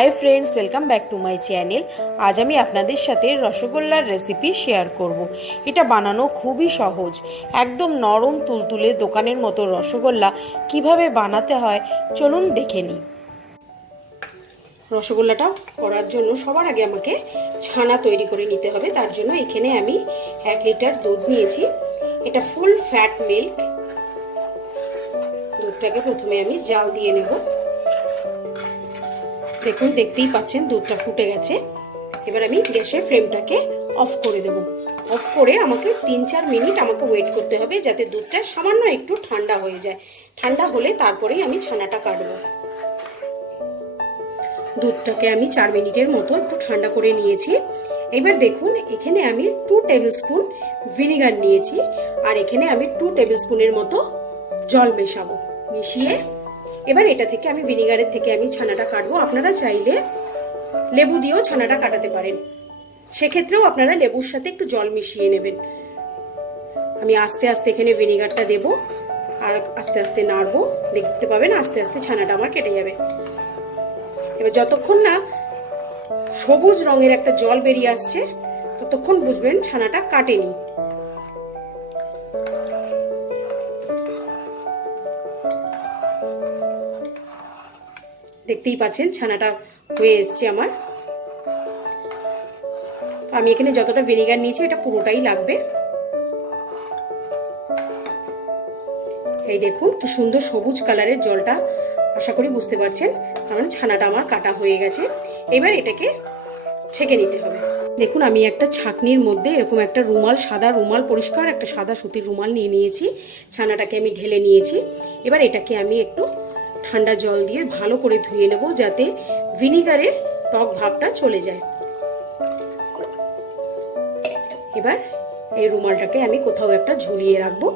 Hi friends, welcome back to my channel. আজ আমি আপনাদের সাথে রসগোল্লার রেসিপি শেয়ার করব। এটা বানানো খুবই সহজ, একদম নরম তুলতুলে দোকানের মতো রসগোল্লা কিভাবে বানাতে হয় চলুন দেখে নিই। রসগোল্লাটা করার জন্য সবার আগে আমাকে ছানা তৈরি করে নিতে হবে। তার জন্য এখানে আমি 1 লিটার দুধ নিয়েছি। এটা ফুল ফ্যাট মিল্ক। দুধটাকে প্রথমে আমি জাল দিয়ে নেব। দেখুন, দেখতেই পাচ্ছেন দুধটা ফুটে গেছে। এবার আমি গ্যাসের ফ্লেমটাকে অফ করে দেব। অফ করে আমাকে 3-4 মিনিট আমাকে ওয়েট করতে হবে, যাতে দুধটা সামান্য একটু ঠান্ডা হয়ে যায়। ঠান্ডা হলে তারপরেই আমি ছানাটা কাটবো। দুধটাকে আমি 4 মিনিটের মতো একটু ঠান্ডা করে নিয়েছি। এবার দেখুন, এখানে আমি 2 টেবিল স্পুন ভিনেগার নিয়েছি, আর এখানে আমি 2 টেবিল স্পুনের মতো জল মেশাবো। মিশিয়ে এবার এটা থেকে আমি ভিনেগারের থেকে আমি ছানাটা কাটবো। আপনারা চাইলে লেবু দিয়েও ছানাটা কাটাতে পারেন, সেক্ষেত্রেও আপনারা লেবুর সাথে একটু জল মিশিয়ে নেবেন। আমি আস্তে আস্তে এখানে ভিনেগারটা দেব আর আস্তে আস্তে নাড়বো। দেখতে পাবেন আস্তে আস্তে ছানাটা আমার কেটে যাবে। এবার যতক্ষণ না সবুজ রঙের একটা জল বেরিয়ে আসছে ততক্ষণ বুঝবেন ছানাটা কাটেনি। দেখতেই পাচ্ছেন ছানাটা হয়ে এসছে আমার। তো আমি এখানে যতটা ভিনেগার নিয়েছি এটা পুরোটাই লাগবে। এই দেখুন কি সুন্দর সবুজ কালারের জলটা, আশা করি বুঝতে পারছেন। তার মানে ছানাটা আমার কাটা হয়ে গেছে। এবার এটাকে ছেঁকে নিতে হবে। দেখুন, আমি একটা ছাঁকনির মধ্যে এরকম একটা রুমাল, সাদা রুমাল, পরিষ্কার একটা সাদা সুতির রুমাল নিয়ে নিয়েছি। ছানাটাকে আমি ঢেলে নিয়েছি। এবার এটাকে আমি একটু ঠান্ডা জল দিয়ে ভালো করে ধুয়ে নেব, যাতে ভিনেগারের টক ভাবটা চলে যায়। এবার এই রুমালটাকে আমি কোথাও একটা ঝুলিয়ে রাখবো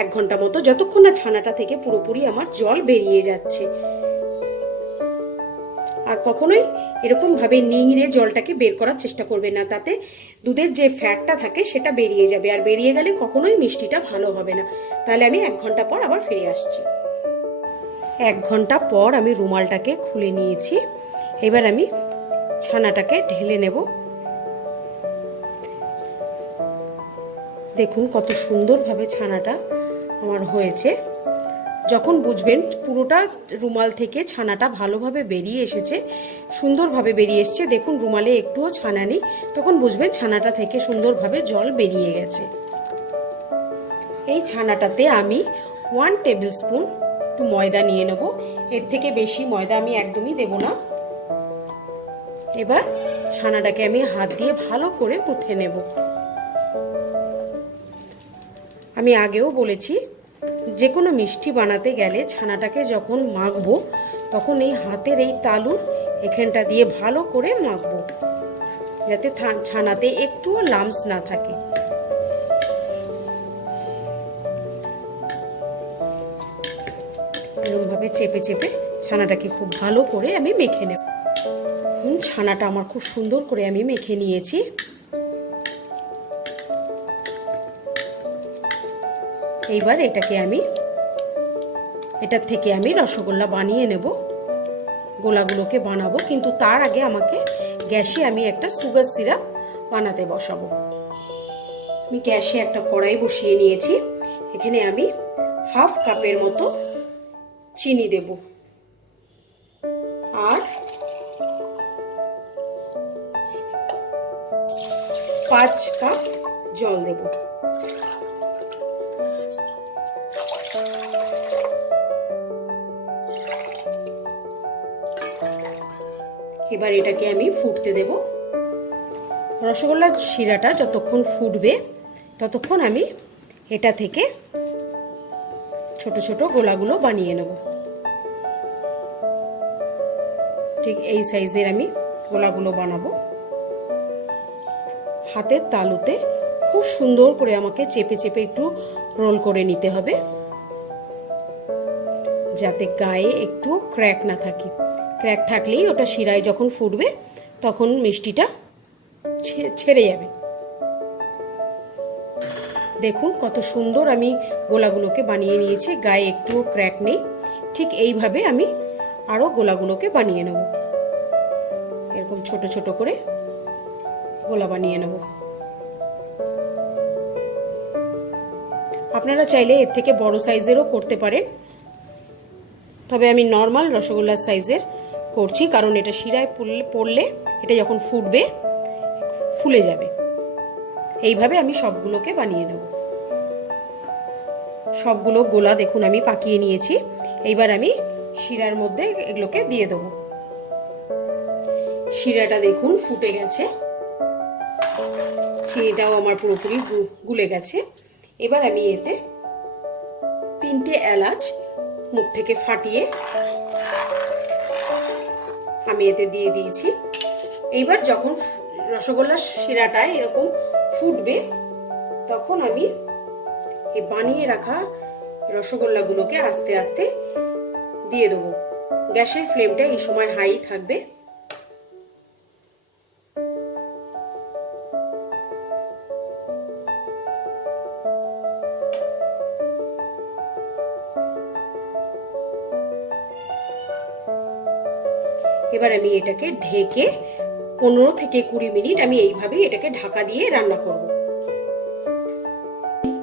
1 ঘন্টা মতো, যতক্ষণ না ছানাটা থেকে পুরোপুরি আমার জল বেরিয়ে যাচ্ছে। আর কখনোই এরকম ভাবে নিংড়ে জলটাকে বের করার চেষ্টা করবেন না, তাতে দুধের যে ফ্যাটটা থাকে সেটা বেরিয়ে যাবে, আর বেরিয়ে গেলে কখনোই মিষ্টিটা ভালো হবে না। তাহলে আমি 1 ঘন্টা পর আবার ফিরে আসছি। 1 ঘন্টা পর আমি রুমালটাকে খুলে নিয়েছি। এবার আমি ছানাটাকে ঢেলে নেব। দেখুন কত সুন্দরভাবে ছানাটা আমার হয়েছে। যখন বুঝবেন পুরোটা রুমাল থেকে ছানাটা ভালোভাবে বেরিয়ে এসেছে, সুন্দরভাবে বেরিয়ে এসছে, দেখুন রুমালে একটুও ছানা নেই, তখন বুঝবেন ছানাটা থেকে সুন্দরভাবে জল বেরিয়ে গেছে। এই ছানাটাতে আমি 1 টেবিল স্পুন একটু ময়দা নিয়ে নেব। এর থেকে বেশি ময়দা আমি একদমই দেব না। এবার ছানাটাকে আমি হাত দিয়ে ভালো করে মুথে নেব। আমি আগেও বলেছি, যে কোনো মিষ্টি বানাতে গেলে ছানাটাকে যখন মাখবো তখন এই হাতের এই তালুর এখানটা দিয়ে ভালো করে মাখবো, যাতে ছানাতে একটুও লাম্পস না থাকে। এরকমভাবে চেপে চেপে ছানাটাকে খুব ভালো করে আমি মেখে নেব। ছানাটা আমার খুব সুন্দর করে আমি মেখে নিয়েছি। এইবার এটার থেকে আমি রসগোল্লা বানিয়ে নেব। গোলাগুলোকে বানাবো, কিন্তু তার আগে আমাকে গ্যাসে আমি একটা সুগার সিরাপ বানাতে বসাবো। আমি গ্যাসে একটা কড়াই বসিয়ে নিয়েছি। এখানে আমি 1/2 কাপের মতো চিনি দেব, আর 5 কাপ জল দেব। এবার এটাকে আমি ফুটতে দেব। রসগোল্লার শিরাটা যতক্ষণ ফুটবে ততক্ষণ আমি এটা থেকে ছোট ছোট গোলাগুলো বানিয়ে নেব। ঠিক এই সাইজের আমি গোলাগুলো বানাবো। হাতের তালুতে খুব সুন্দর করে আমাকে চেপে চেপে একটু রোল করে নিতে হবে, যাতে গায়ে একটু ক্র্যাক না থাকে। ক্র্যাক থাকলেই ওটা শিরায় যখন ফুটবে তখন মিষ্টিটা ছেড়ে যাবে। দেখুন কত সুন্দর আমি গোলাগুলোকে বানিয়ে নিয়েছি, গায়ে একটুও ক্র্যাক নেই। ঠিক এইভাবে আমি আরো গোলাগুলোকে বানিয়ে নেব। ছোট ছোট করে গোলা বানিয়ে নেব। আপনারা চাইলে এর থেকে বড় সাইজেরও করতে পারেন, তবে আমি নর্মাল রসগোল্লার সাইজের করছি, কারণ এটা শিরায় পড়লে এটা যখন ফুটবে ফুলে যাবে। এইভাবে আমি সবগুলোকে বানিয়ে নেব। সবগুলো গোলা দেখুন আমি পাকিয়ে নিয়েছি। এইবার আমি শিরার মধ্যে এগুলোকে দিয়ে দেবো। শিরাটা দেখুন ফুটে গেছে, চিনিটাও আমার পুরোপুরি গুলে গেছে। এবার আমি এতে 3টে এলাচ মুখ থেকে ফাটিয়ে আমি এতে দিয়ে দিয়েছি। এইবার যখন রসগোল্লার শিরাটা এরকম ফুটবে তখন আমি এই বানিয়ে রাখা রসগোল্লাগুলোকে আস্তে আস্তে দিয়ে দেবো। গ্যাসের ফ্লেমটা এই সময় হাই থাকবে। এবার আমি এটাকে ঢেকে 15 থেকে 20 মিনিট আমি এইভাবেই এটাকে ঢাকা দিয়ে রান্না করব।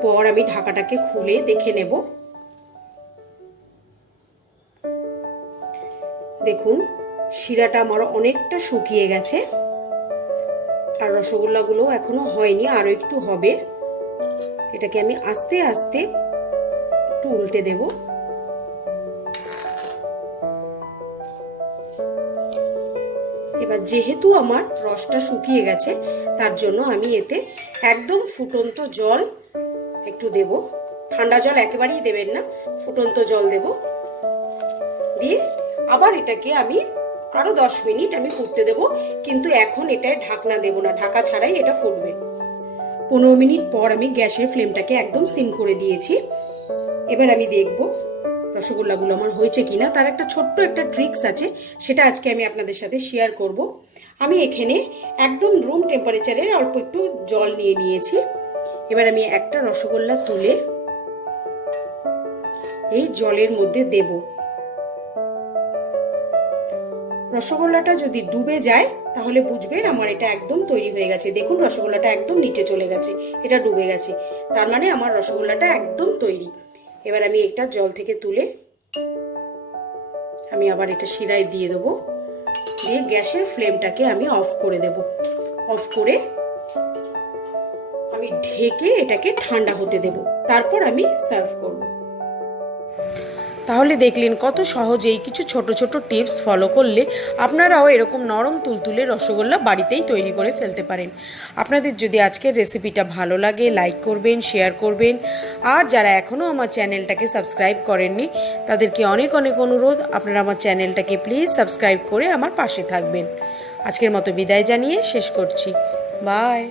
পর আমি ঢাকাটাকে খুলে দেখে নেব। দেখুন শিরাটা আমার অনেকটা শুকিয়ে গেছে, আর রসগোল্লাগুলো এখনো হয়নি, আরো একটু হবে। এটাকে আমি আস্তে আস্তে একটু উল্টে দেব। এবার যেহেতু আমার রসটা শুকিয়ে গেছে তার জন্য আমি এতে একদম ফুটন্ত জল একটু দেব। ঠান্ডা জল একেবারেই দেবেন না, ফুটন্ত জল দেব। দিয়ে আবার এটাকে আমি আরো 10 মিনিট আমি ফুটতে দেব, কিন্তু এখন এটায় ঢাকনা দেব না, ঢাকা ছাড়াই এটা ফুটবে। 15 মিনিট পর আমি গ্যাসের ফ্লেমটাকে একদম সিম করে দিয়েছি। এবার আমি দেখব রসগোল্লাগুলো আমার হয়েছে কিনা। তার একটা ছোট্ট একটা ট্রিক্স আছে, সেটা আজকে আমি আপনাদের সাথে শেয়ার করব। আমি এখানে একদম রুম টেম্পারেচারের অল্প একটু জল নিয়ে নিয়েছি। এবার আমি একটা রসগোল্লা তুলে এই জলের মধ্যে দেব। রসগোল্লাটা যদি ডুবে যায় তাহলে বুঝবেন আমার এটা একদম তৈরি হয়ে গেছে। দেখুন রসগোল্লাটা একদম নিচে চলে গেছে, এটা ডুবে গেছে, তার মানে আমার রসগোল্লাটা একদম তৈরি। এবার আমি এটা জল থেকে তুলে আমি আবার এটা শিরায় দিয়ে দেবো। দিয়ে গ্যাসের ফ্লেমটাকে আমি অফ করে দেব। অফ করে আমি ঢেকে এটাকে ঠান্ডা হতে দেব, তারপর আমি সার্ভ করব। তাহলে দেখলেন কত সহজেই কিছু ছোট ছোট টিপস ফলো করলে আপনারাও এরকম নরম তুলতুলে রসগোল্লা বাড়িতেই তৈরি করে ফেলতে পারেন। আপনাদের যদি আজকের রেসিপিটা ভালো লাগে লাইক করবেন, শেয়ার করবেন, আর যারা এখনও আমার চ্যানেলটাকে সাবস্ক্রাইব করেননি তাদেরকে অনেক অনেক অনুরোধ, আপনারা আমার চ্যানেলটাকে প্লিজ সাবস্ক্রাইব করে আমার পাশে থাকবেন। আজকের মতো বিদায় জানিয়ে শেষ করছি। বাই।